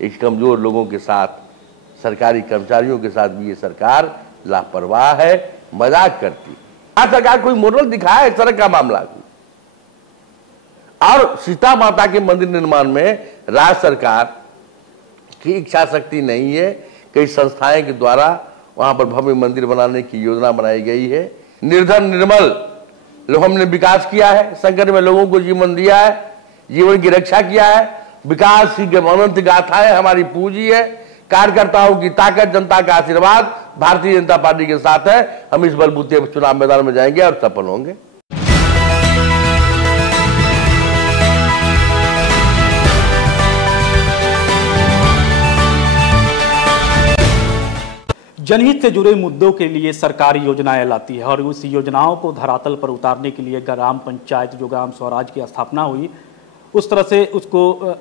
इस कमजोर लोगों के साथ, सरकारी कर्मचारियों के साथ भी ये सरकार लापरवाह है, मजाक करती। आज सरकार कोई मॉडल दिखाया इस तरह का मामला। और सीता माता के मंदिर निर्माण में राज्य सरकार की इच्छा शक्ति नहीं है। कई संस्थाएं के द्वारा वहां पर भव्य मंदिर बनाने की योजना बनाई गई है। निर्धन निर्मल हमने विकास किया है, संकट में लोगों को जीवन दिया है, जीवन की रक्षा किया है। विकास की अनंत गाथाएं हमारी पूंजी है। कार्यकर्ताओं की ताकत, जनता का आशीर्वाद भारतीय जनता पार्टी के साथ है। हम इस बलबूते पर चुनाव मैदान में जाएंगे और सफल होंगे। जनहित से जुड़े मुद्दों के लिए सरकार योजनाएं लाती है और उस योजनाओं को धरातल पर उतारने के लिए ग्राम पंचायत, जो ग्राम स्वराज की स्थापना हुई, उस तरह से उसको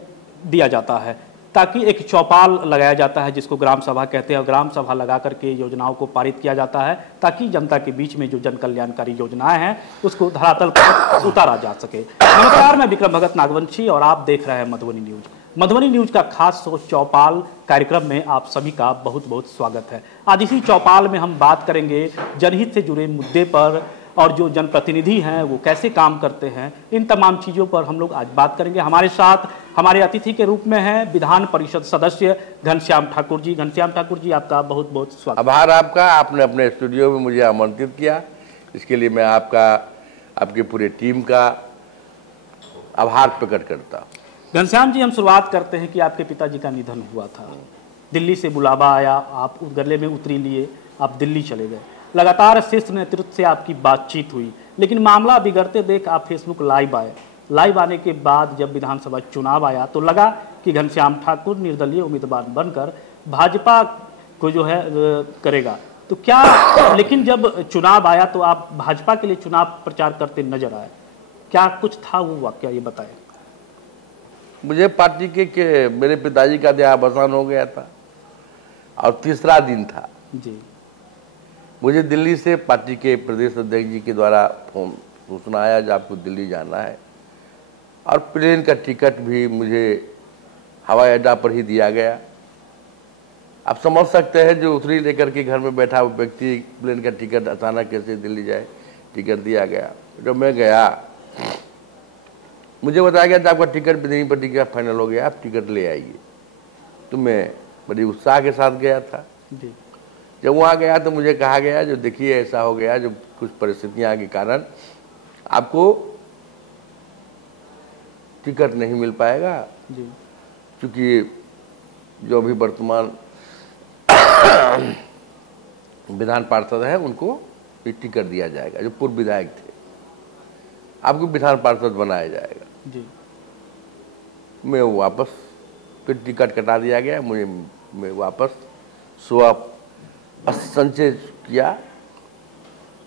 दिया जाता है, ताकि एक चौपाल लगाया जाता है जिसको ग्राम सभा कहते हैं। और ग्राम सभा लगा करके योजनाओं को पारित किया जाता है ताकि जनता के बीच में जो जन कल्याणकारी योजनाएं हैं उसको धरातल पर उतारा जा सके। नमस्कार, मैं विक्रम भगत नागवंशी और आप देख रहे हैं मधुबनी न्यूज। मधुबनी न्यूज का खास चौपाल कार्यक्रम में आप सभी का बहुत बहुत स्वागत है। आज इसी चौपाल में हम बात करेंगे जनहित से जुड़े मुद्दे पर और जो जनप्रतिनिधि हैं वो कैसे काम करते हैं, इन तमाम चीज़ों पर हम लोग आज बात करेंगे। हमारे साथ हमारे अतिथि के रूप में हैं विधान परिषद सदस्य घनश्याम ठाकुर जी। घनश्याम ठाकुर जी, आपका बहुत बहुत स्वागत। आभार आपका, आपने अपने स्टूडियो में मुझे आमंत्रित किया, इसके लिए मैं आपका, आपके पूरे टीम का आभार प्रकट करता हूँ। घनश्याम जी, हम शुरुआत करते हैं कि आपके पिताजी का निधन हुआ था, दिल्ली से बुलावा आया, आप गले में उतरी लिए, आप दिल्ली चले गए। लगातार शीर्ष नेतृत्व से आपकी बातचीत हुई, लेकिन मामला बिगड़ते देख आप फेसबुक लाइव आए। लाइव आने के बाद जब विधानसभा चुनाव आया तो लगा कि घनश्याम ठाकुर निर्दलीय उम्मीदवार बनकर भाजपा को जो है करेगा, तो क्या, लेकिन जब चुनाव आया तो आप भाजपा के लिए चुनाव प्रचार करते नजर आए। क्या कुछ था वो वाकया, ये बताएं। मुझे पार्टी के मेरे पिताजी का देहावसान हो गया था और तीसरा दिन था जी। मुझे दिल्ली से पार्टी के प्रदेश अध्यक्ष जी के द्वारा फोन सूचना आया कि आपको दिल्ली जाना है, और प्लेन का टिकट भी मुझे हवाई अड्डा पर ही दिया गया। आप समझ सकते हैं, जो उतरी लेकर के घर में बैठा वो व्यक्ति प्लेन का टिकट अचानक कैसे दिल्ली जाए। टिकट दिया गया। जब मैं गया, मुझे बताया गया था आपका टिकट नहीं पर टिकट फाइनल हो गया, आप टिकट ले आइए। तो मैं बड़ी उत्साह के साथ गया था जी। जब वहाँ गया तो मुझे कहा गया, जो देखिए ऐसा हो गया, जो कुछ परिस्थितियाँ के कारण आपको टिकट नहीं मिल पाएगा जी। क्योंकि जो अभी वर्तमान विधान पार्षद है उनको ये टिकट दिया जाएगा, जो पूर्व विधायक थे आपको विधान पार्षद बनाया जाएगा जी। मैं वापस, फिर टिकट कटा दिया गया। मैं वापस सुबह संचय किया।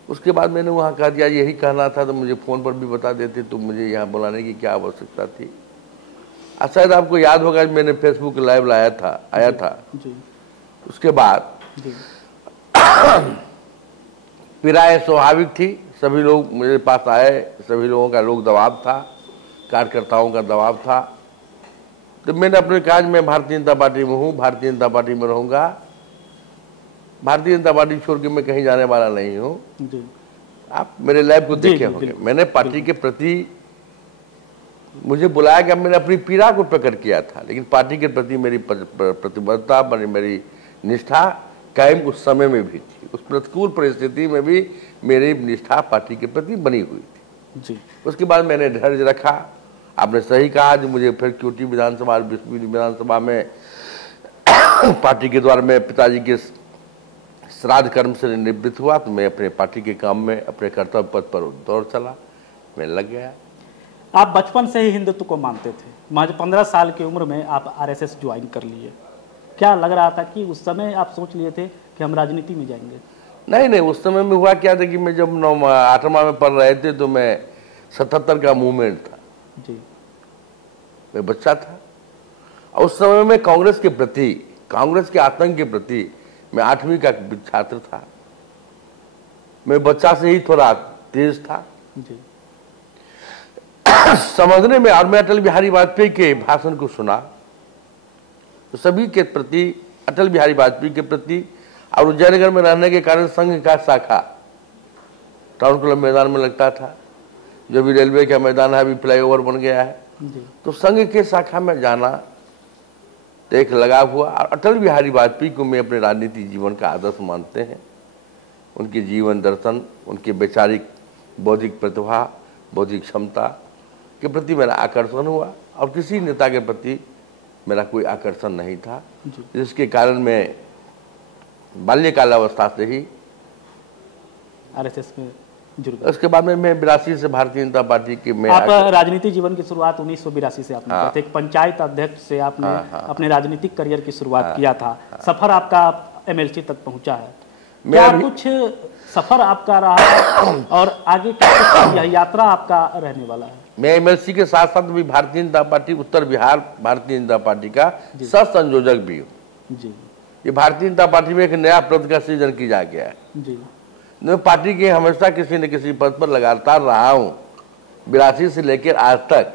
उसके बाद मैंने वहाँ कहा दिया यही कहना था तो मुझे फ़ोन पर भी बता देते तो मुझे यहाँ बुलाने की क्या आवश्यकता थी। शायद आपको याद होगा मैंने फेसबुक लाइव आया था जी। उसके बाद जी। पीड़ाएँ स्वाभाविक थी, सभी लोग मेरे पास आए, सभी लोगों का लोग दबाव था, कार्यकर्ताओं का दबाव था। तो मैंने अपने कहा मैं भारतीय जनता पार्टी में हूँ, भारतीय जनता पार्टी में रहूँगा, भारतीय जनता पार्टी छोड़ के मैं कहीं जाने वाला नहीं हूँ। आप मेरे लाइव को देखे होंगे, मैंने पार्टी के प्रति, मुझे बुलाया गया, मैंने अपनी पीड़ा को प्रकट किया था, लेकिन पार्टी के प्रति मेरी प्रतिबद्धता, मेरी निष्ठा कायम उस समय में भी थी। उस प्रतिकूल परिस्थिति में भी मेरी निष्ठा पार्टी के प्रति बनी हुई थी जी। उसके बाद मैंने धैर्य रखा। आपने सही कहा, जो मुझे फिर क्यूटी विधानसभा, विधानसभा में पार्टी के द्वारा मैं पिताजी के श्राद्ध कर्म से निवृत्त हुआ तो मैं अपने पार्टी के काम में अपने कर्तव्य पथ पर दौड़ चला, मैं लग गया। आप बचपन से ही हिंदुत्व को मानते थे, महज 15 साल की उम्र में आप आरएसएस ज्वाइन कर लिए। क्या लग रहा था कि उस समय आप सोच लिए थे कि हम राजनीति में जाएंगे? नहीं, उस समय में हुआ क्या था कि मैं जब 8वां में पढ़ रहे थे तो मैं 77 का मूवमेंट था जी। मैं बच्चा था और उस समय में कांग्रेस के प्रति, कांग्रेस के आतंक के प्रति, मैं 8वीं का छात्र था, मैं बच्चा से ही थोड़ा तेज था जी। समझने में। और मैं अटल बिहारी वाजपेयी के भाषण को सुना तो सभी के प्रति, अटल बिहारी वाजपेयी के प्रति, और जयनगर में रहने के कारण संघ का शाखा टाउन क्लब मैदान में लगता था, जो भी रेलवे का मैदान है अभी फ्लाईओवर बन गया है। तो संघ के शाखा में जाना तो एक लगाव हुआ। और अटल बिहारी वाजपेयी को मैं अपने राजनीतिक जीवन का आदर्श मानते हैं। उनके जीवन दर्शन, उनके वैचारिक बौद्धिक प्रतिभा, बौद्धिक क्षमता के प्रति मेरा आकर्षण हुआ, और किसी नेता के प्रति मेरा कोई आकर्षण नहीं था, जिसके कारण मैं बाल्यकाल अवस्था से ही आरएसएस में जुड़ गए। उसके बाद में मैं 82 से भारतीय जनता पार्टी के में आप राजनीतिक जीवन की शुरुआत 1982 से आपने की। एक पंचायत अध्यक्ष से आपने अपने राजनीतिक करियर की शुरुआत किया था। सफर आपका एमएलसी तक पहुंचा है, क्या कुछ सफर आपका रहा और आगे क्या यात्रा आपका रहने वाला है? मैं एमएलसी के साथ साथ भी भारतीय जनता पार्टी उत्तर बिहार भारतीय जनता पार्टी का सह संयोजक भी हूँ जी। ये भारतीय जनता पार्टी में एक नया पद का सृजन किया गया है जी। मैं पार्टी के हमेशा किसी न किसी पद पर लगातार रहा हूँ। 82 से लेकर आज तक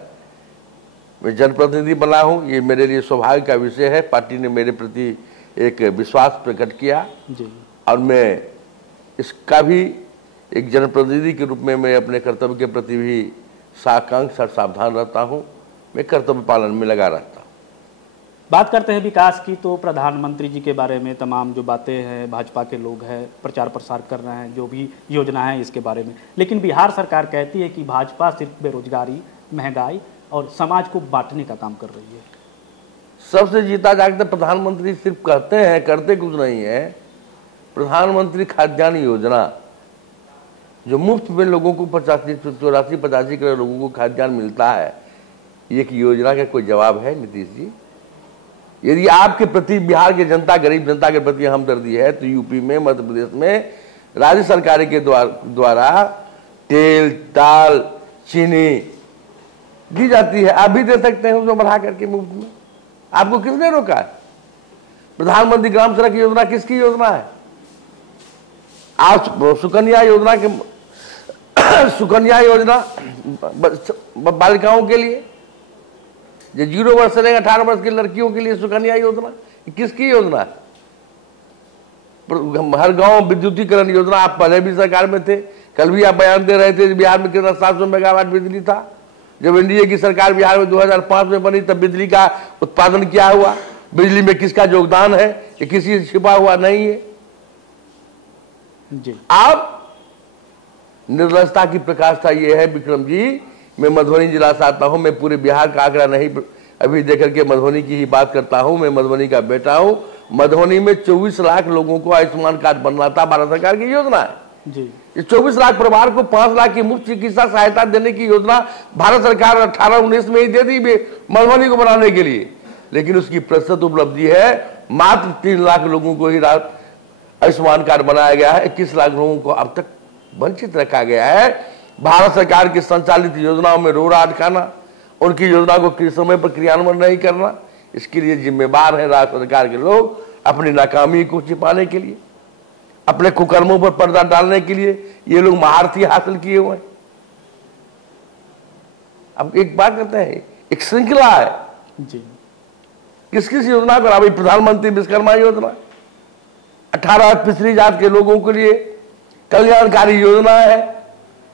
मैं जनप्रतिनिधि बना हूँ। ये मेरे लिए सौभाग्य का विषय है। पार्टी ने मेरे प्रति एक विश्वास प्रकट किया जी। और मैं इसका भी एक जनप्रतिनिधि के रूप में मैं अपने कर्तव्य के प्रति भी साकांक्ष और सावधान रहता हूँ। मैं कर्तव्य पालन में लगा रहता हूँ। बात करते हैं विकास की, तो प्रधानमंत्री जी के बारे में तमाम जो बातें हैं, भाजपा के लोग हैं प्रचार प्रसार कर रहे हैं, जो भी योजना है इसके बारे में, लेकिन बिहार सरकार कहती है कि भाजपा सिर्फ बेरोजगारी, महंगाई और समाज को बांटने का काम कर रही है। सबसे जीता जागता प्रधानमंत्री सिर्फ कहते हैं, करते कुछ नहीं है। प्रधानमंत्री खाद्यान्न योजना जो मुफ्त में लोगों को 84-85 करोड़ लोगों को खाद्यान्न मिलता है, ये एक योजना का कोई जवाब है नीतीश जी? यदि आपके प्रति बिहार की जनता, गरीब जनता के प्रति हमदर्दी है तो यूपी में, मध्य प्रदेश में राज्य सरकार के द्वारा तेल, दाल, चीनी दी जाती है। आप भी दे सकते हैं उसमें बढ़ा करके मुफ्त में। आपको किसने रोका है? प्रधानमंत्री ग्राम सड़क योजना किसकी योजना है? आज सुकन्या योजना के सुकन्या योजना बालिकाओं के लिए, जो 0 वर्ष से लेकर 18 वर्ष की लड़कियों के लिए सुकन्या योजना, किसकी योजना है? हर गांव विद्युतीकरण योजना, आप पहले भी सरकार में थे, कल भी आप बयान दे रहे थे बिहार में कितना 700 मेगावाट बिजली था। जब एनडीए की सरकार बिहार में 2005 में बनी तब बिजली का उत्पादन क्या हुआ, बिजली में किसका योगदान है, ये किसी से छिपा हुआ नहीं है जी। आप निर्लजता की प्रकाशता ये है विक्रम जी, मैं मधुबनी जिला से आता हूं, मैं पूरे बिहार का आंकड़ा नहीं अभी देख करके मधुबनी की ही बात करता हूं। मैं मधुबनी का बेटा हूं। मधुबनी में 24 लाख लोगों को आयुष्मान कार्ड बनना था, भारत सरकार की योजना है जी। इस 24 लाख परिवार को 5 लाख की मुफ्त चिकित्सा सहायता देने की योजना भारत सरकार 18-19 में ही दे दी मधुबनी को बनाने के लिए, लेकिन उसकी प्रतिशत उपलब्धि है मात्र 3 लाख लोगों को ही आयुष्मान कार्ड बनाया गया है। 21 लाख लोगों को अब तक वंचित रखा गया है। भारत सरकार की संचालित योजनाओं में रोड़ा अटकाना, उनकी योजना को समय पर क्रियान्वयन नहीं करना, इसके लिए जिम्मेवार है राज्य सरकार के लोग। अपनी नाकामी को छिपाने के लिए, अपने कुकर्मों पर पर्दा डालने के लिए ये लोग महारथी हासिल किए हुए हैं। अब एक बात करते हैं, एक श्रृंखला है जी। किस किस योजना पर? अभी प्रधानमंत्री विश्वकर्मा योजना 18 पिछड़ी जात के लोगों के लिए कल्याणकारी योजना है।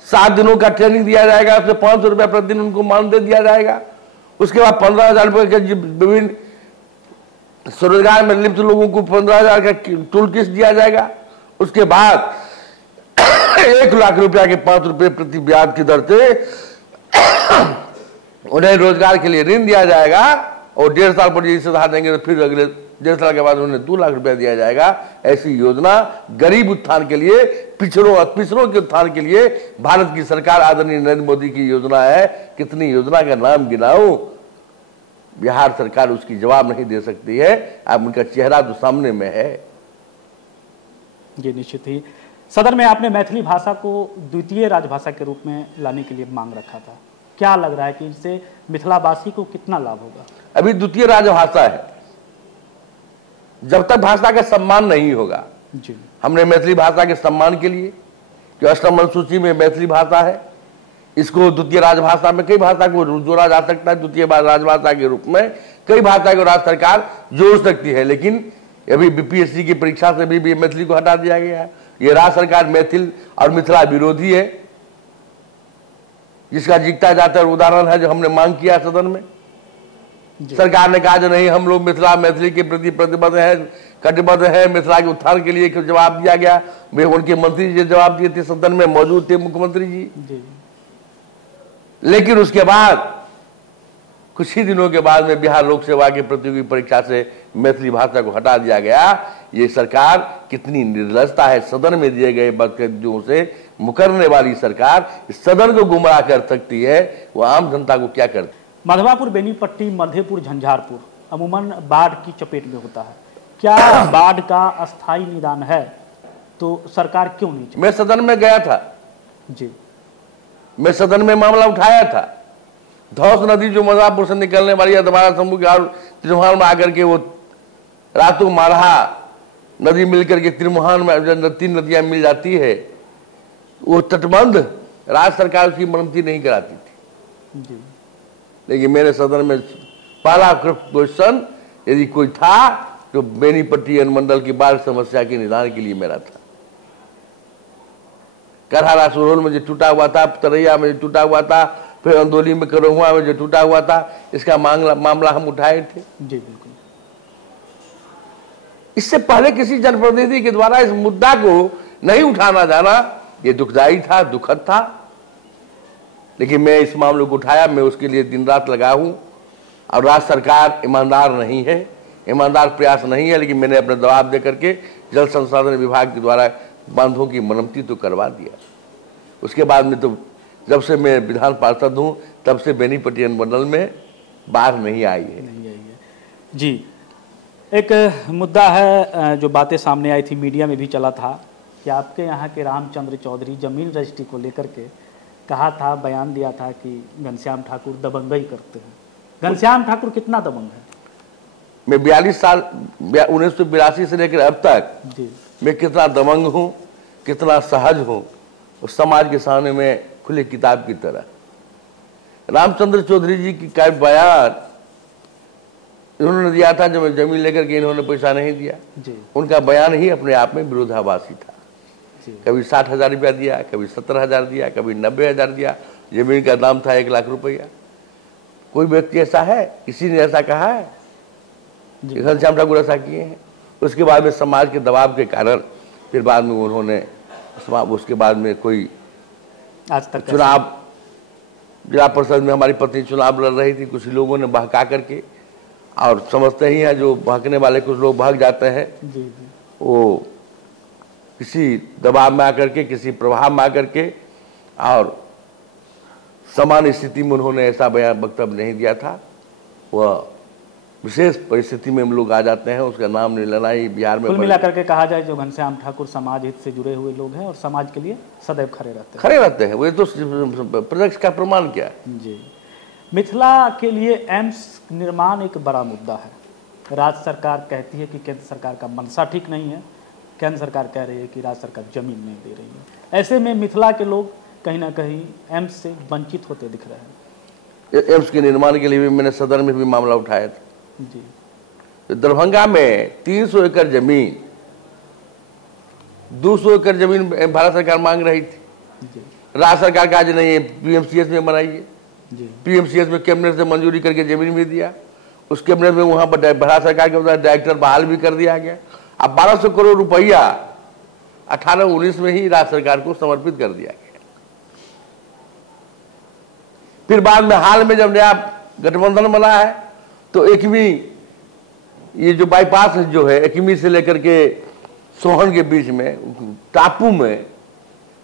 7 दिनों का ट्रेनिंग दिया जाएगा, उससे 500 रुपया प्रतिदिन उनको मानदेय दिया जाएगा। उसके बाद 15,000 रुपये के विभिन्न स्वरोजगार में लिप्त लोगों को 15,000 का टूल किस्त दिया जाएगा। उसके बाद 1 लाख रुपया के 5 रुपये प्रति ब्याज की दर से उन्हें रोजगार के लिए ऋण दिया जाएगा और 1.5 साल पर यही सुधार देंगे तो फिर अगले 1.5 साल के बाद उन्हें 2 लाख रुपया दिया जाएगा। ऐसी योजना गरीब उत्थान के लिए, पिछड़ों के उत्थान के लिए भारत की सरकार आदरणीय नरेंद्र मोदी की योजना है। कितनी योजना का नाम गिनाऊं, बिहार सरकार उसकी जवाब नहीं दे सकती है। अब उनका चेहरा तो सामने में है। ये निश्चित ही सदन में आपने मैथिली भाषा को द्वितीय राजभाषा के रूप में लाने के लिए मांग रखा था। क्या लग रहा है कि इससे मिथिलावासी को कितना लाभ होगा? अभी द्वितीय राजभाषा है, जब तक भाषा का सम्मान नहीं होगा। जी। हमने मैथिली भाषा के सम्मान के लिए, जो अष्टम अनुसूची में मैथिली भाषा है, इसको द्वितीय राजभाषा में कई भाषा को जोड़ा जा सकता है द्वितीय राजभाषा के रूप में। कई भाषा को राज्य सरकार जोड़ सकती है, लेकिन अभी बीपीएससी की परीक्षा से भी मैथिली को हटा दिया गया है। ये राज्य सरकार मैथिल और मिथिला विरोधी है, जिसका जीता जाता है उदाहरण है जो हमने मांग किया सदन में। सरकार ने कहा जो नहीं, हम लोग मैथिली के प्रति प्रतिबद्ध है, कटिबद्ध है, मिथिला के उत्थान के लिए जवाब दिया गया। वे उनके मंत्री जी जवाब दिए थे, सदन में मौजूद थे मुख्यमंत्री जी। लेकिन उसके बाद कुछ ही दिनों के बाद में बिहार लोक सेवा की प्रतियोगी परीक्षा से मैथिली भाषा को हटा दिया गया। ये सरकार कितनी निर्लजता है, सदन में दिए गए वक्तव्यों से मुकरने वाली सरकार इस सदन को गुमराह कर सकती है, वो आम जनता को क्या करती है। माधवापुर, बेनीपट्टी, मधेपुर, झंझारपुर अमूमन बाढ़ की चपेट में होता है। क्या बाढ़ का अस्थायी निदान है तो सरकार क्यों नहीं? मैं सदन में गया था जी, मैं सदन में मामला उठाया था। धौस नदी जो मधवापुर से निकलने वाली है, दोबारा शंभू के और त्रिमुहान में आकर के वो रातू मारहा नदी मिलकर के त्रिमुहान में 3 नदियां मिल जाती है, वो तटबंध राज्य सरकार उसकी मरम्मती नहीं कराती थी जी। लेकिन मेरे सदन में पहला क्वेश्चन यदि कोई था तो बेनीपट्टी अनुमंडल की बाढ़ समस्या के निदान के लिए मेरा था। करहारा सुरहोल में जो टूटा हुआ था, तरैया में जो टूटा हुआ था, फिर अंदौली में करोहुआ में जो टूटा हुआ था, इसका मामला हम उठाए थे जी। बिल्कुल, इससे पहले किसी जनप्रतिनिधि के द्वारा इस मुद्दा को नहीं उठाना जाना ये दुखदायी था, दुखद था। लेकिन मैं इस मामले को उठाया, मैं उसके लिए दिन रात लगा हूं। और राज्य सरकार ईमानदार नहीं है, ईमानदार प्रयास नहीं है, लेकिन मैंने अपने दबाव दे करके जल संसाधन विभाग के द्वारा बांधों की मरम्मती तो करवा दिया। उसके बाद में तो जब से मैं विधान पार्षद हूँ तब से बेनीपट्टी अनुमंडल में बाढ़ नहीं आई है जी। एक मुद्दा है जो बातें सामने आई थी, मीडिया में भी चला था कि आपके यहाँ के रामचंद्र चौधरी जमीन रजिस्ट्री को लेकर के कहा था, बयान दिया था कि घनश्याम ठाकुर दबंगई करते हैं। घनश्याम ठाकुर कितना दबंग है? मैं 42 साल 1982 से लेकर अब तक जी, मैं कितना दबंग हूँ, कितना सहज हूँ, उस समाज के सामने में खुले किताब की तरह। रामचंद्र चौधरी जी की का बयान इन्होंने दिया था जब जमीन लेकर के इन्होंने पैसा नहीं दिया जी। उनका बयान ही अपने आप में विरोधाभासी था जी। कभी 60,000 रुपया दिया, कभी 17,000 दिया, कभी 90,000 दिया। जमीन का दाम था 1 लाख रुपया। कोई व्यक्ति ऐसा है, किसी ने ऐसा कहा है? घनश्याम ठाकुर ऐसा किए हैं। उसके बाद में समाज के दबाव के कारण फिर बाद में उन्होंने उसके बाद में कोई आज तक चुनाव, जिला परिषद में हमारी पत्नी चुनाव लड़ रही थी, कुछ लोगों ने बहका करके, और समझते ही हैं जो बहकने वाले कुछ लोग बहक जाते हैं जी। वो किसी दबाव में आकर के, किसी प्रभाव में आकर के, और सामान्य स्थिति में उन्होंने ऐसा बयान वक्तव्य नहीं दिया था। वह विशेष परिस्थिति में हम लोग आ जाते हैं, उसका नाम नहीं लेना ही बिहार में। कुल मिलाकर के कहा जाए जो घनश्याम ठाकुर समाज हित से जुड़े हुए लोग हैं और समाज के लिए सदैव खड़े रहते हैं। वो तो प्रत्यक्ष का प्रमाण क्या है जी। मिथिला के लिए एम्स निर्माण एक बड़ा मुद्दा है। राज्य सरकार कहती है कि केंद्र सरकार का मनसा ठीक नहीं है, केंद्र सरकार कह रही है कि राज्य सरकार जमीन नहीं दे रही है। ऐसे में मिथिला के लोग कहीं ना कहीं एम्स से वंचित होते दिख रहे हैं। एम्स के निर्माण के लिए भी मैंने सदन में भी मामला उठाया था जी। तो दरभंगा में 300 एकड़ जमीन, 200 एकड़ जमीन भारत सरकार मांग रही थी जी। राज्य सरकार का आज नहीं है, पीएमसीएच में बनाइए। जी। पीएमसीएच में कैबिनेट से मंजूरी करके जमीन भी दिया। उस कैबिनेट में वहां पर भारत सरकार के डायरेक्टर बहाल भी कर दिया गया। अब 1200 करोड़ रुपया 18-19 में ही राज्य सरकार को समर्पित कर दिया गया। फिर बाद में हाल में जब नया गठबंधन बना है तो एकमी ये जो बाईपास जो है एकमी से लेकर के सोहन के बीच में टापू में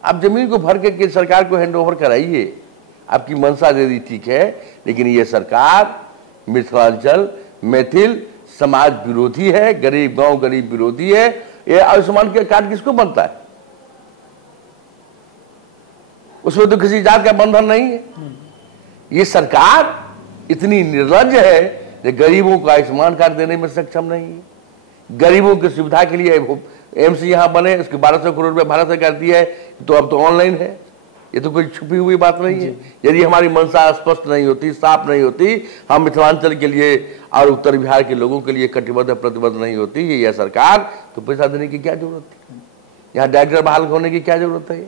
आप जमीन को भर के सरकार को हैंडओवर कराइए। आपकी मंशा यदि ठीक है, लेकिन ये सरकार मिथिलांचल मैथिल समाज विरोधी है, गरीब गांव गरीब विरोधी है। ये आयुष्मान के कार्ड किसको बनता है? उसमें तो किसी जात का बंधन नहीं है। ये सरकार इतनी निर्लज्ज है कि गरीबों को आयुष्मान कार्ड देने में सक्षम नहीं है। गरीबों की सुविधा के लिए एम्स यहां बने, उसके 1200 करोड़ रुपए भारत सरकार दिया है, तो अब तो ऑनलाइन है। ये तो कोई छुपी हुई बात नहीं है। यदि हमारी मंशा स्पष्ट नहीं होती, साफ नहीं होती, हम मिथिलांचल के लिए और उत्तर बिहार के लोगों के लिए कटिबद्ध प्रतिबद्ध नहीं होती यह सरकार, तो पैसा देने की क्या जरूरत है? यहाँ डायरेक्टर बहाल होने की क्या जरूरत है?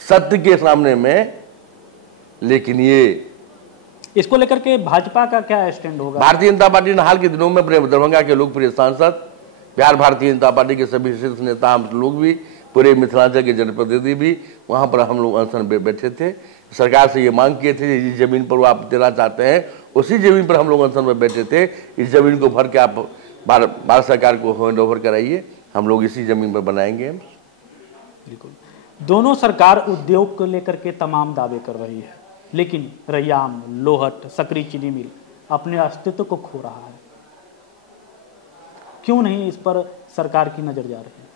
सत्य के सामने में। लेकिन ये इसको लेकर के भाजपा का क्या स्टैंड होगा? भारतीय जनता पार्टी ने हाल के दिनों में अपने दरभंगा के लोकप्रिय सांसद, बिहार भारतीय जनता पार्टी के सभी शीर्ष नेता, हम लोग भी, पूरे मिथिलांचल के जनप्रतिनिधि भी वहां पर हम लोग अनशन पे बैठे थे। सरकार से ये मांग किए थे, जिस जमीन पर वो आप देना चाहते हैं उसी जमीन पर हम लोग अनशन में बैठे थे। इस जमीन को भर के आप भारत सरकार को हैंड ओवर कराइए, हम लोग इसी जमीन पर बनाएंगे। बिल्कुल। दोनों सरकार उद्योग को लेकर के तमाम दावे कर रही है, लेकिन रैयाम, लोहट, सकरी चीनी मिल अपने अस्तित्व को खो रहा है। क्यों नहीं इस पर सरकार की नजर जा रही है?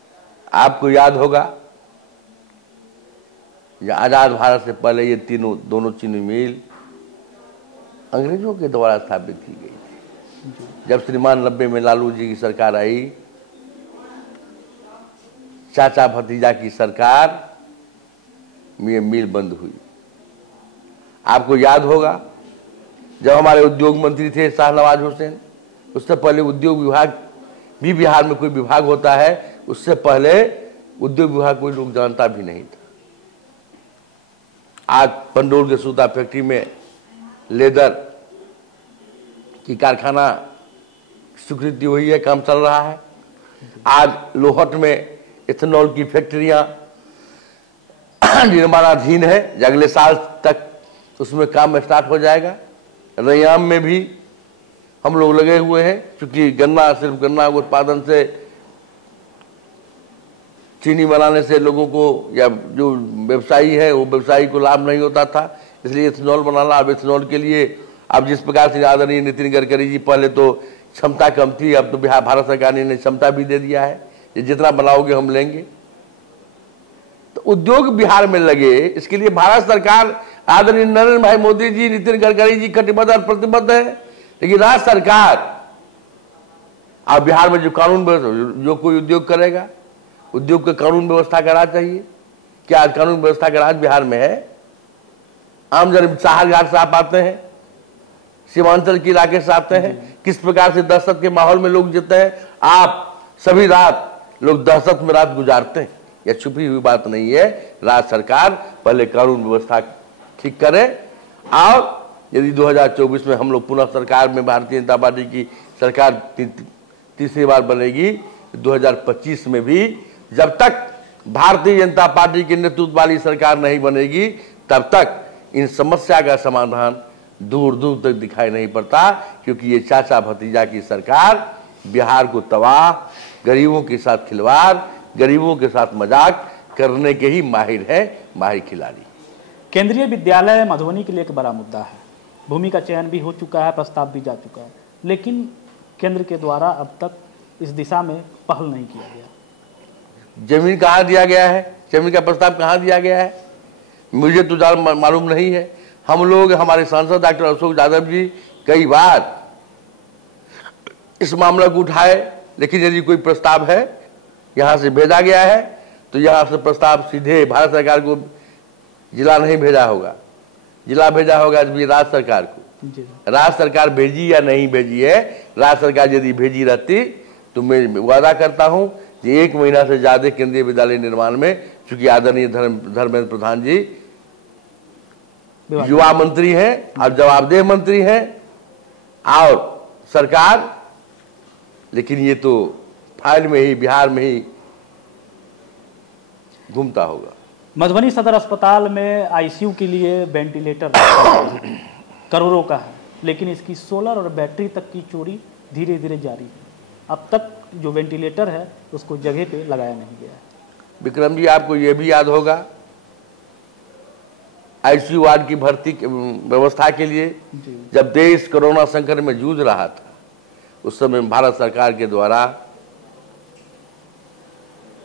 आपको याद होगा आजाद भारत से पहले ये दोनों चीनी मिल अंग्रेजों के द्वारा स्थापित की गई थी। जब श्रीमान 90 में लालू जी की सरकार आई, चाचा भतीजा की सरकार में ये मिल बंद हुई। आपको याद होगा जब हमारे उद्योग मंत्री थे शाहनवाज हुसैन, उससे पहले उद्योग विभाग भी, बिहार में कोई विभाग होता है उससे पहले उद्योग विभाग कोई लोग जानता भी नहीं था। आज पंडोल के सूता फैक्ट्री में लेदर की कारखाना स्वीकृति हुई है, काम चल रहा है। आज लोहट में इथेनॉल की फैक्ट्रियां निर्माणाधीन है, अगले साल तक उसमें काम स्टार्ट हो जाएगा। रैयाम में भी हम लोग लगे हुए हैं, क्योंकि गन्ना, सिर्फ गन्ना उत्पादन से, चीनी बनाने से लोगों को या जो व्यवसायी है वो व्यवसायी को लाभ नहीं होता था, इसलिए इथेनॉल बनाना। अब इथेनॉल के लिए अब जिस प्रकार से आदरणीय नितिन गडकरी जी, पहले तो क्षमता कम थी, अब तो बिहार भारत सरकार ने क्षमता भी दे दिया है, ये जितना बनाओगे हम लेंगे। तो उद्योग बिहार में लगे, इसके लिए भारत सरकार, आदरणीय नरेंद्र भाई मोदी जी, नितिन गडकरी जी कटिबद्ध और प्रतिबद्ध है। लेकिन राज्य सरकार, अब बिहार में जो कानून, जो कोई उद्योग करेगा उद्योग के कानून व्यवस्था का राज चाहिए। क्या आज कानून व्यवस्था का राज बिहार में है? आम जन चाहल घाट से आप आते हैं, सीमांचल के इलाके से आते हैं, किस प्रकार से दहशत के माहौल में लोग जीते हैं। आप सभी रात लोग दहशत में रात गुजारते हैं, यह छुपी हुई बात नहीं है। राज्य सरकार पहले कानून व्यवस्था ठीक करे, और यदि 2024 में हम लोग पुनः सरकार में भारतीय जनता पार्टी की सरकार तीसरी बार बनेगी, 2025 में भी जब तक भारतीय जनता पार्टी के नेतृत्व वाली सरकार नहीं बनेगी, तब तक इन समस्या का समाधान दूर दूर तक दिखाई नहीं पड़ता। क्योंकि ये चाचा भतीजा की सरकार बिहार को तबाह, गरीबों के साथ खिलवाड़, गरीबों के साथ मजाक करने के ही माहिर है, माहिर खिलाड़ी। केंद्रीय विद्यालय मधुबनी के लिए एक बड़ा मुद्दा है। भूमि का चयन भी हो चुका है, प्रस्ताव भी जा चुका है, लेकिन केंद्र के द्वारा अब तक इस दिशा में पहल नहीं किया गया। जमीन कहाँ दिया गया है? जमीन का प्रस्ताव कहाँ दिया गया है? मुझे तो ज़्यादा मालूम नहीं है। हम लोग, हमारे सांसद डॉक्टर अशोक यादव जी कई बार इस मामला को उठाए, लेकिन यदि कोई प्रस्ताव है यहाँ से भेजा गया है तो यहाँ से प्रस्ताव सीधे भारत सरकार को, जिला नहीं भेजा होगा, जिला भेजा होगा राज्य सरकार को। राज्य सरकार भेजी या नहीं भेजी है? राज्य सरकार यदि भेजी रहती तो मैं वादा करता हूं कि 1 महीना से ज्यादा केंद्रीय विद्यालय निर्माण में, चूंकि आदरणीय धर्मेंद्र प्रधान जी युवा मंत्री हैं और जवाबदेह मंत्री हैं और सरकार, लेकिन ये तो फाइल में ही, बिहार में ही घूमता होगा। मधुबनी सदर अस्पताल में आईसीयू के लिए वेंटिलेटर करोड़ों का है, लेकिन इसकी सोलर और बैटरी तक की चोरी धीरे धीरे जारी है। अब तक जो वेंटिलेटर है उसको जगह पे लगाया नहीं गया है। विक्रम जी, आपको ये भी याद होगा आईसीयू वार्ड की भर्ती व्यवस्था के लिए जब देश कोरोना संकट में जूझ रहा था, उस समय भारत सरकार के द्वारा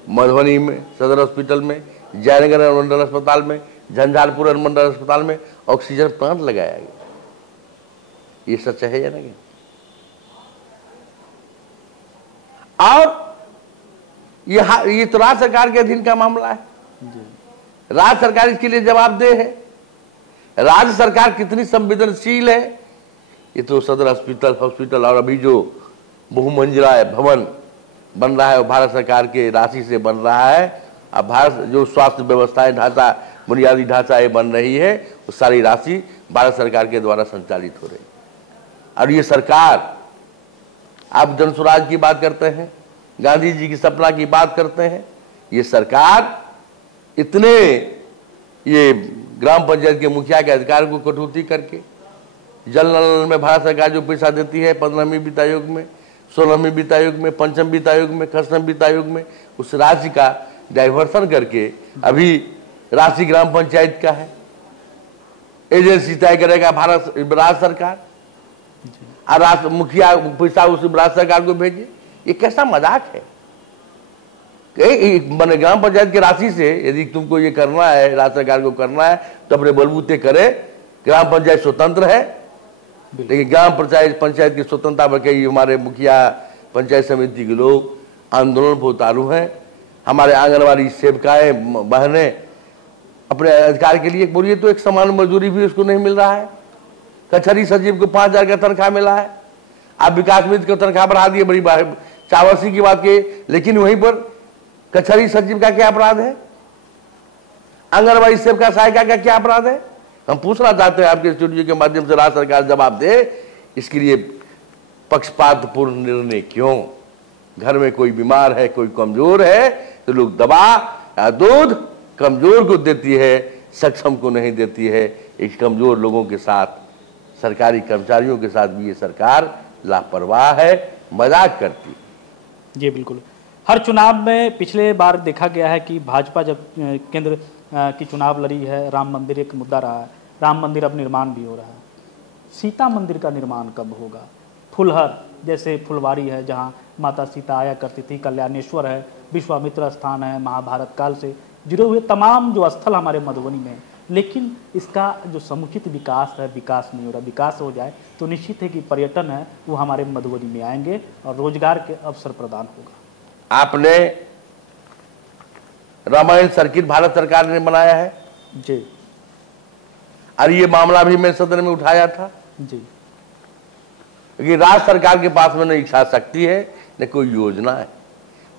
मधुबनी में सदर हॉस्पिटल में, जयनगर अनुमंडल अस्पताल में, झंझारपुर अनुमंडल अस्पताल में ऑक्सीजन प्लांट लगाया गया। ये सच है या नहीं? और ये तो राज्य सरकार के अधीन का मामला है। राज्य सरकार इसके लिए जवाबदेह है। राज्य सरकार कितनी संवेदनशील है। ये तो सदर हॉस्पिटल और अभी जो बहुमंजिला भवन बन रहा है वो भारत सरकार के राशि से बन रहा है। अब भारत जो स्वास्थ्य व्यवस्थाएं ढांचा बुनियादी ढांचा ये बन रही है वो सारी राशि भारत सरकार के द्वारा संचालित हो रही है। और ये सरकार, आप जन स्वराज की बात करते हैं, गांधी जी की सपना की बात करते हैं, ये सरकार इतने ये ग्राम पंचायत के मुखिया के अधिकार को कटौती करके जल नल में भारत सरकार जो पैसा देती है 15वीं वित्त आयोग में, 16वीं वित्त आयोग में, 5वीं वित्त आयोग में, 6वें वित्त आयोग में, उस राशि का डाइवर्सन करके अभी राशि ग्राम पंचायत का है, एजेंसी तय करेगा राज्य सरकार, और मुखिया पैसा उस राज्य सरकार को भेजे। ये कैसा मजाक है। मैंने ग्राम पंचायत की राशि से यदि तुमको ये करना है, राज्य सरकार को करना है तो अपने बलबूते करे। ग्राम पंचायत स्वतंत्र है, लेकिन ग्राम पंचायत की स्वतंत्रता पर कई हमारे मुखिया पंचायत समिति के लोग आंदोलन पर उतारू हैं। हमारे आंगनबाड़ी सेविकाएं बहनें अपने अधिकार के लिए बोलिए तो एक समान मजदूरी भी उसको नहीं मिल रहा है। कचहरी सचिव को 5,000 का तनख्वाह मिला है। आप विकास मित्र को तनख्वाह बढ़ा दिए, बड़ी चावसी की बात की, लेकिन वहीं पर कचहरी सचिव का क्या अपराध है, आंगनबाड़ी सेविका सहायिका का क्या अपराध है। हम पूछना चाहते हैं आपके स्टूडियो के माध्यम से, राज्य सरकार जवाब दे इसके लिए पक्षपातपूर्ण निर्णय क्यों। घर में कोई बीमार है, कोई कमजोर है तो लोग दवा या दूध कमजोर को देती है, सक्षम को नहीं देती है। इस कमजोर लोगों के साथ, सरकारी कर्मचारियों के साथ भी ये सरकार लापरवाह है, मजाक करती है। जी बिल्कुल। हर चुनाव में पिछले बार देखा गया है कि भाजपा जब केंद्र की चुनाव लड़ी है, राम मंदिर एक मुद्दा रहा है। राम मंदिर अब निर्माण भी हो रहा है। सीता मंदिर का निर्माण कब होगा? फुलहर जैसे फुलवारी है जहां माता सीता आया करती थी, कल्याणेश्वर है, विश्वामित्र स्थान है, महाभारत काल से जुड़े हुए तमाम जो स्थल हमारे मधुबनी में है, लेकिन इसका जो समुचित विकास है, विकास नहीं हो रहा। विकास हो जाए तो निश्चित है कि पर्यटन है वो हमारे मधुबनी में आएंगे और रोजगार के अवसर प्रदान होगा। आपने रामायण सर्किट भारत सरकार ने बनाया है जी, और ये मामला भी मैं सदन में उठाया था जी, क्योंकि राज्य सरकार के पास में न इच्छा शक्ति है न कोई योजना है।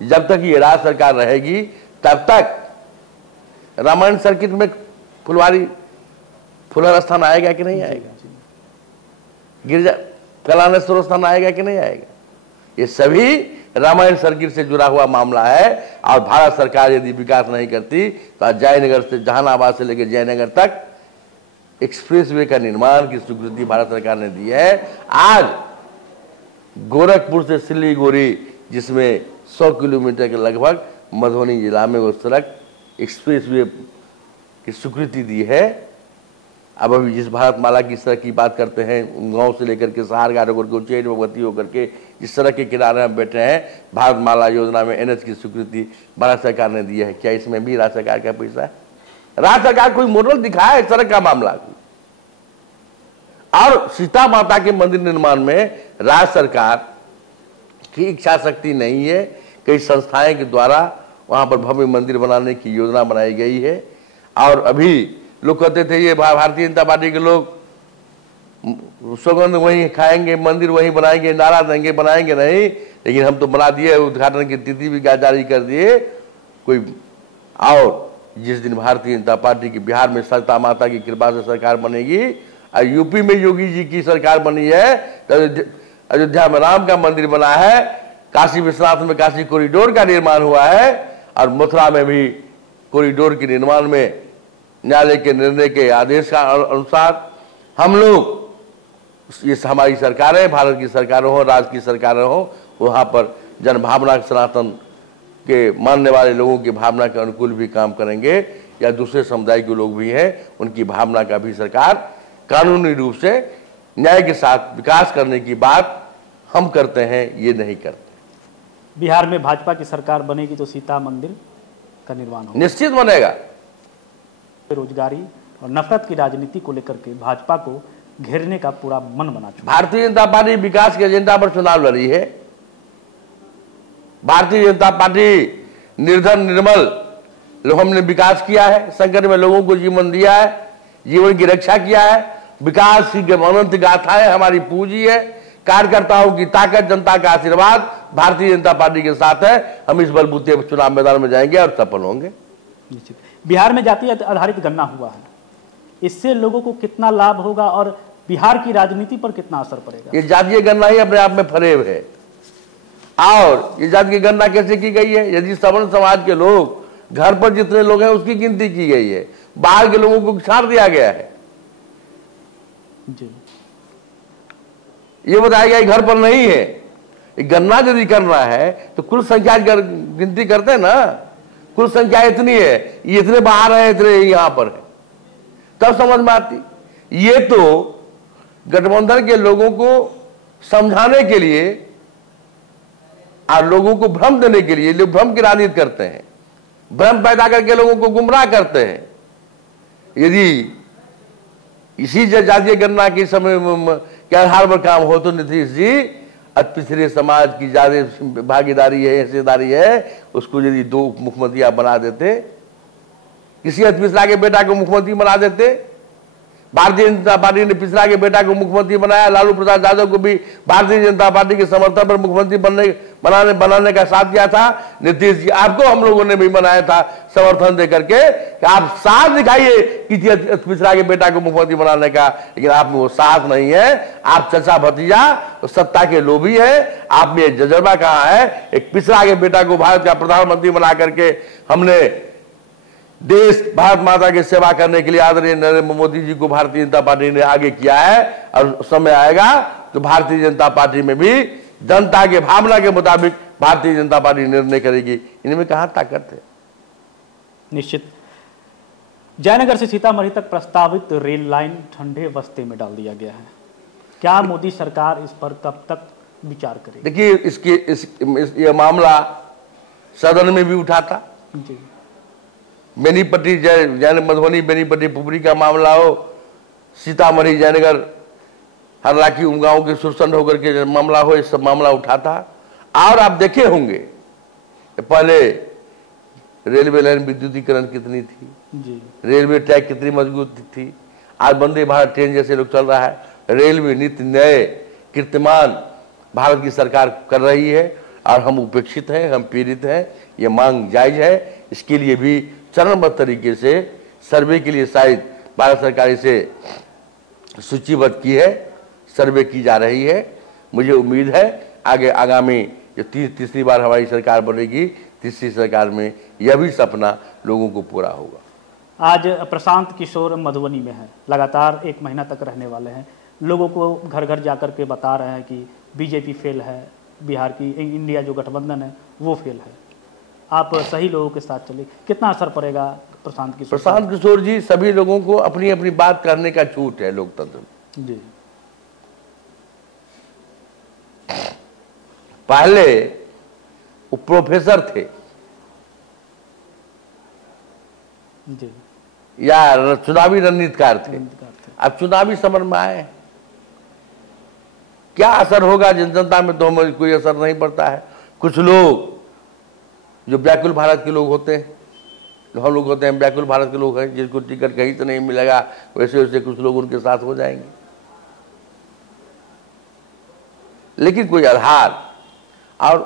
जब तक ये राज्य सरकार रहेगी तब तक रामायण सर्किट में फुलहर स्थान आएगा कि नहीं आएगा, गिरजा कल्याणेश्वर स्थान आएगा कि नहीं आएगा। ये सभी रामायण सर्किट से जुड़ा हुआ मामला है। और भारत सरकार यदि विकास नहीं करती तो जयनगर से, जहानाबाद से लेकर जयनगर तक एक्सप्रेसवे का निर्माण की स्वीकृति भारत सरकार ने दी है। आज गोरखपुर से सिलीगुड़ी, जिसमें 100 किलोमीटर के लगभग मधुबनी जिला में वो सड़क एक्सप्रेसवे की स्वीकृति दी है। अब अभी जिस भारतमाला की सड़क की बात करते हैं, गांव से लेकर के सहारगार होकर के उज्जैन भगवती होकर के जिस सड़क के किनारे हम बैठे हैं, भारतमाला योजना में NH की स्वीकृति भारत सरकार ने दी है। क्या इसमें भी राज्य सरकार का पैसा है? राज्य सरकार कोई मॉडल दिखाए सड़क का मामला। और सीता माता के मंदिर निर्माण में राज्य सरकार की इच्छा शक्ति नहीं है। कई संस्थाएं के द्वारा वहां पर भव्य मंदिर बनाने की योजना बनाई गई है। और अभी लोग कहते थे ये भारतीय जनता पार्टी के लोग सौगंध वहीं खाएंगे, मंदिर वहीं बनाएंगे, नारा देंगे, बनाएंगे नहीं। लेकिन हम तो बना दिए, उद्घाटन की तिथि भी जारी कर दिए कोई। और जिस दिन भारतीय जनता पार्टी की बिहार में सीता माता की कृपा से सरकार बनेगी और यूपी में योगी जी की सरकार बनी है, तो अयोध्या में राम का मंदिर बना है, काशी विश्वनाथ में काशी कॉरिडोर का निर्माण हुआ है, और मथुरा में भी कॉरिडोर के निर्माण में न्यायालय के निर्णय के आदेश का अनुसार हम लोग, ये हमारी सरकारें, भारत की सरकारें हो, राज्य की सरकारें हो, वहाँ पर जन भावना सनातन के मानने वाले लोगों की भावना के अनुकूल भी काम करेंगे, या दूसरे समुदाय के लोग भी हैं उनकी भावना का भी सरकार कानूनी रूप से न्याय के साथ विकास करने की बात हम करते हैं, ये नहीं करते। बिहार में भाजपा की सरकार बनेगी तो सीता मंदिर का निर्माण होगा, निश्चित बनेगा। बेरोजगारी और नफरत की राजनीति को लेकर के भाजपा को घेरने का पूरा मन बना चुका। भारतीय जनता पार्टी विकास के एजेंडा पर चुनाव लड़ी है। भारतीय जनता पार्टी निर्धन निर्मल हमने विकास किया है, संकट में लोगों को जीवन दिया है, जीवन की रक्षा किया है। विकास की अनंत गाथाएं हमारी पूंजी है। कार्यकर्ताओं की ताकत, जनता का आशीर्वाद भारतीय जनता पार्टी के साथ है। हम इस बलबूते पर चुनाव मैदान में जाएंगे और सफल होंगे। बिहार में जाति आधारित गणना हुआ है, इससे लोगों को कितना लाभ होगा और बिहार की राजनीति पर कितना असर पड़ेगा? ये जातीय गणना ही अपने आप में फरेब है। और ये जाति की गणना कैसे की गई है? यदि सवर्ण समाज के लोग, घर पर जितने लोग हैं उसकी गिनती की गई है, बाहर के लोगों को छाड़ दिया गया है। जी। ये बताया गया घर पर नहीं है। गणना यदि करना है तो कुल संख्या गिनती करते हैं ना, कुल संख्या इतनी है, ये इतने बाहर है, इतने यहां पर है, तब समझ में आती। ये तो गठबंधन के लोगों को समझाने के लिए और लोगों को भ्रम देने के लिए लोग भ्रम की राजनीति करते हैं, भ्रम पैदा करके लोगों को गुमराह करते हैं। यदि इसी जातीय गणना के समय के आधार पर काम हो तो नीतीश जी पिछड़े समाज की ज्यादा भागीदारी है, हिस्सेदारी है, उसको यदि 2 मुख्यमंत्री आप बना देते, किसी पिछड़ा के बेटा को मुख्यमंत्री बना देते। भारतीय जनता पार्टी ने पिछड़ा के बेटा को मुख्यमंत्री बनाया, लालू प्रसाद यादव को भी भारतीय जनता पार्टी के समर्थन पर मुख्यमंत्री बनाने का साथ दिया था। नीतीश जी आपको हम लोगों ने भी बनाया था समर्थन दे करके कि आप साथ दिखाइए कि पिछड़ा के बेटा को मुख्यमंत्री बनाने का, लेकिन आप में वो साथ नहीं है। आप चचा भतीजा सत्ता के लोभी है। आप में जज्बा कहाँ है? एक पिछड़ा के बेटा को भारत का प्रधानमंत्री बना करके हमने देश भारत माता की सेवा करने के लिए आदरणीय नरेंद्र मोदी जी को भारतीय जनता पार्टी ने आगे किया है। और समय आएगा तो भारतीय जनता पार्टी में भी जनता के भावना के मुताबिक भारतीय जनता पार्टी निर्णय करेगी। इनमें कहां ताकत है? निश्चित। जयनगर से सीतामढ़ी तक प्रस्तावित रेल लाइन ठंडे बस्ते में डाल दिया गया है। क्या मोदी सरकार इस पर कब तक विचार करेगी? देखिए, ये मामला सदन में भी उठा था। जी। बेनीपट्टी मधुबनी बेनीपट्टी पुपरी का मामला हो, सीतामढ़ी जयनगर हरलाखी उमगांव के सुरसंड होकर के मामला हो, ये सब मामला उठा था। और आप देखे होंगे पहले रेलवे लाइन विद्युतीकरण कितनी थी जी, रेलवे ट्रैक कितनी मजबूत थी। आज वंदे भारत ट्रेन जैसे लोग चल रहा है। रेलवे नित्य नए कीर्तिमान भारत की सरकार कर रही है और हम उपेक्षित हैं, हम पीड़ित हैं। ये मांग जायज है। इसके लिए भी चरणबद्ध तरीके से सर्वे के लिए शायद भारत सरकार इसे सूचीबद्ध की है, सर्वे की जा रही है। मुझे उम्मीद है आगे आगामी जो तीसरी बार हमारी सरकार बनेगी, तीसरी सरकार में यह भी सपना लोगों को पूरा होगा। आज प्रशांत किशोर मधुबनी में है, लगातार 1 महीना तक रहने वाले हैं। लोगों को घर घर जाकर के बता रहे हैं कि बीजेपी फेल है, बिहार की इंडिया जो गठबंधन है वो फेल है। आप सही लोगों के साथ चले, कितना असर पड़ेगा प्रशांत किशोर? प्रशांत किशोर जी, सभी लोगों को अपनी अपनी बात करने का छूट है लोकतंत्र में। जी। पहले वो प्रोफेसर थे जी, या चुनावी रणनीतिकार थे, अब चुनावी समर में आए। क्या असर होगा जनता में तो हमें कोई असर नहीं पड़ता है। कुछ लोग जो व्याकुल भारत के लोग होते हैं, हम लोग होते हैं व्याकुल भारत के लोग हैं, जिनको टिकट कहीं से नहीं मिलेगा, वैसे वैसे कुछ लोग उनके साथ हो जाएंगे। लेकिन कोई आधार, और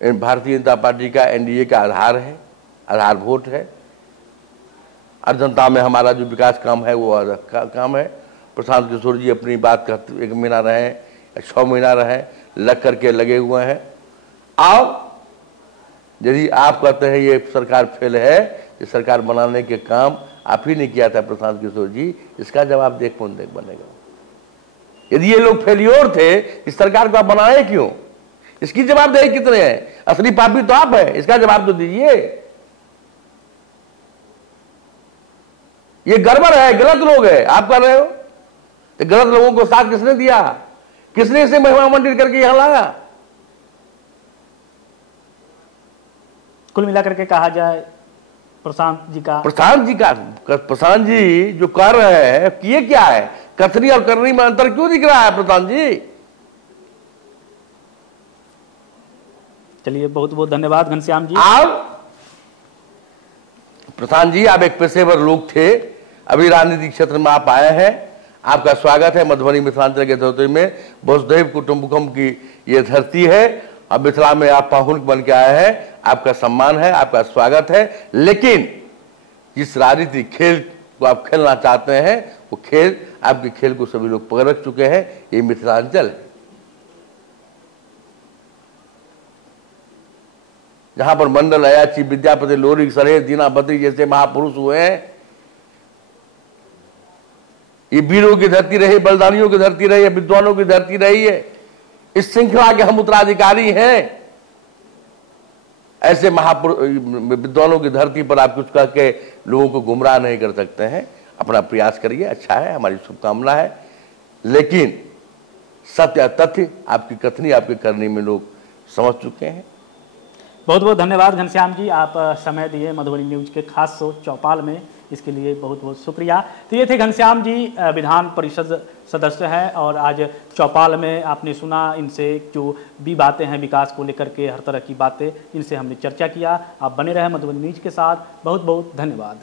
भारतीय जनता पार्टी का एनडीए का आधार है, आधार वोट है। और जनता में हमारा जो विकास काम है वो काम है। प्रशांत किशोर जी अपनी बात का 1 महीना रहे, 6 महीना रहे, लग करके लगे हुए हैं। और यदि आप कहते हैं ये सरकार फेल है, ये सरकार बनाने के काम आप ही ने किया था प्रशांत किशोर जी, इसका जवाब देख कौन देख बनेगा? यदि ये लोग फेलियोर थे, इस सरकार को आप बनाए क्यों? इसकी जवाबदेही कितने हैं? असली पापी तो आप हैं, इसका जवाब तो दीजिए। ये गड़बड़ है, गलत लोग है, आप कर रहे हो। तो गलत लोगों को साथ किसने दिया? किसने इसे महिमा मंडित करके यहां लाया? कुल मिलाकर के कहा जाए प्रशांत जी जो कर रहे हैं, किए क्या है? कथनी और करनी में अंतर क्यों दिख रहा है प्रशांत जी? चलिए, बहुत बहुत धन्यवाद घनश्याम जी। आप प्रशांत जी, आप एक पेशेवर लोग थे, अभी राजनीतिक क्षेत्र में आप आए हैं, आपका स्वागत है। मधुबनी मिथिलांचल के धरती में वसुधैव कुटुंबकम की ये धरती है, अब मिथिला में आप पाहुन बन के आए हैं, आपका सम्मान है, आपका स्वागत है। लेकिन जिस राजनीतिक खेल को आप खेलना चाहते हैं, वो खेल, आपके खेल को सभी लोग पकड़ रख चुके हैं, ये मिथिलांचल है, जहां पर मंडल अयाची, विद्यापति, लोरी, सरेश, दीना बद्री जैसे महापुरुष हुए हैं। ये वीरों की धरती रही, बलिदानियों की धरती रही है, विद्वानों की धरती रही है। इस श्रृंखला के हम उत्तराधिकारी हैं। ऐसे महापुरुष विद्वानों की धरती पर आप कुछ कह के लोगों को गुमराह नहीं कर सकते हैं। अपना प्रयास करिए, अच्छा है, हमारी शुभकामना है। लेकिन सत्य तथ्य आपकी कथनी, आपकी करनी में लोग समझ चुके हैं। बहुत बहुत धन्यवाद घनश्याम जी, आप समय दिए मधुबनी न्यूज के खास शो चौपाल में, इसके लिए बहुत बहुत शुक्रिया। तो ये थे घनश्याम जी, विधान परिषद सदस्य हैं, और आज चौपाल में आपने सुना इनसे जो भी बातें हैं विकास को लेकर के, हर तरह की बातें इनसे हमने चर्चा किया। आप बने रहे मधुबनी न्यूज के साथ। बहुत बहुत धन्यवाद।